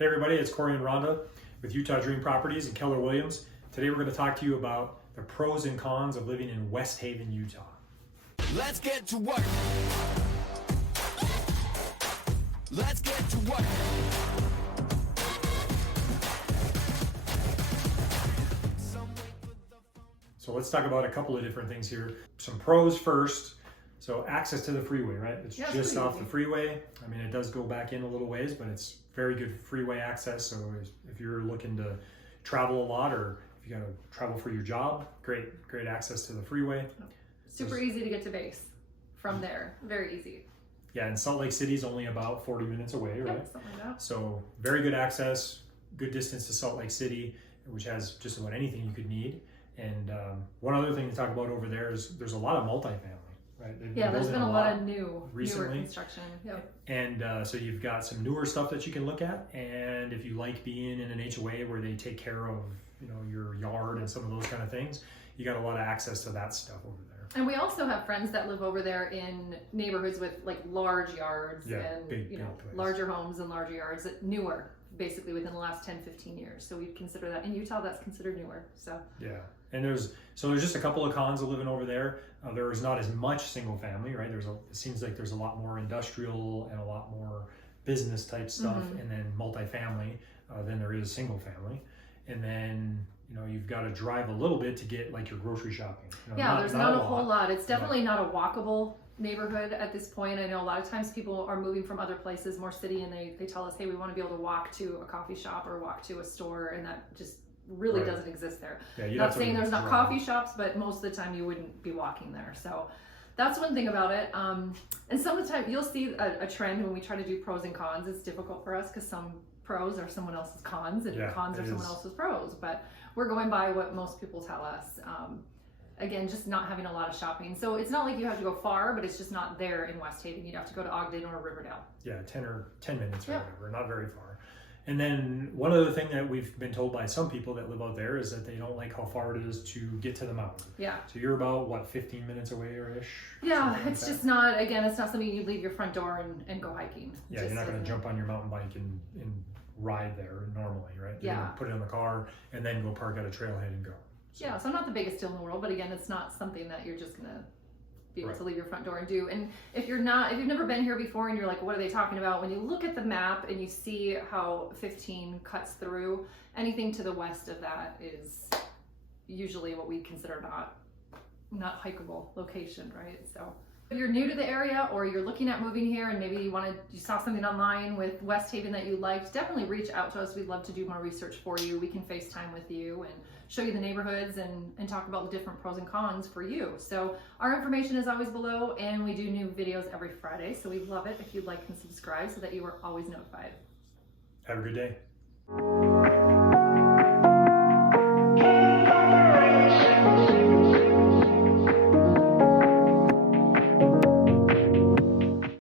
Hey everybody, it's Cory and Rhonda with Utah Dream Properties and Keller Williams. Today we're going to talk to you about the pros and cons of living in West Haven, Utah. Let's get to work. Let's get to work. So let's talk about a couple of different things here. Some pros first. So access to the freeway, right? It's just off the freeway. I mean, it does go back in a little ways, but it's very good freeway access. So if you're looking to travel a lot, or if you got to travel for your job, great access to the freeway. Super easy to get to base from there. Very easy. Yeah, and Salt Lake City is only about 40 minutes away, right? Yep, something like that. So very good access, good distance to Salt Lake City, which has just about anything you could need. And one other thing to talk about over there is there's a lot of multifamily. Right? Yeah, there's been a lot of newer construction. Yep. And so you've got some newer stuff that you can look at. And if you like being in an HOA where they take care of, your yard and some of those kind of things, you got a lot of access to that stuff over there. And we also have friends that live over there in neighborhoods with like large yards and big larger homes and larger yards, newer, basically within the last 10-15 years. So we'd consider that in Utah, that's considered newer. So yeah. And there's just a couple of cons of living over there. There's not as much single family, right? It seems like there's a lot more industrial and a lot more business type stuff, and then multifamily than there is single family. And then you've got to drive a little bit to get like your grocery shopping. There's not a whole lot. It's definitely not a walkable neighborhood at this point. I know a lot of times people are moving from other places, more city, and they tell us, hey, we want to be able to walk to a coffee shop or walk to a store, and that just really doesn't exist there. Yeah, not saying there's not coffee shops, but most of the time you wouldn't be walking there. So that's one thing about it. And some of the time you'll see a trend when we try to do pros and cons. It's difficult for us because some pros are someone else's cons and cons are someone else's pros. But we're going by what most people tell us. Again, just not having a lot of shopping. So it's not like you have to go far, but it's just not there in West Haven. You'd have to go to Ogden or Riverdale. Yeah, 10 minutes or whatever, not very far. And then one other thing that we've been told by some people that live out there is that they don't like how far it is to get to the mountain. Yeah. So you're about, 15 minutes away or ish? Yeah, it's just not, again, it's not something you leave your front door and go hiking. Yeah, you're not going to jump on your mountain bike and ride there normally, right? You're gonna put it in the car and then go park at a trailhead and go. So. Yeah, so I'm not the biggest deal in the world, but again, it's not something that you're just going to be able to leave your front door and do. And if you've never been here before and you're like, what are they talking about? When you look at the map and you see how 15 cuts through, anything to the west of that is usually what we consider not hikeable location, right? So if you're new to the area or you're looking at moving here and maybe you saw something online with West Haven that you liked, definitely reach out to us. We'd love to do more research for you. We can FaceTime with you and show you the neighborhoods and talk about the different pros and cons for you. So our information is always below, and we do new videos every Friday. So we'd love it if you'd like and subscribe so that you are always notified. Have a good day.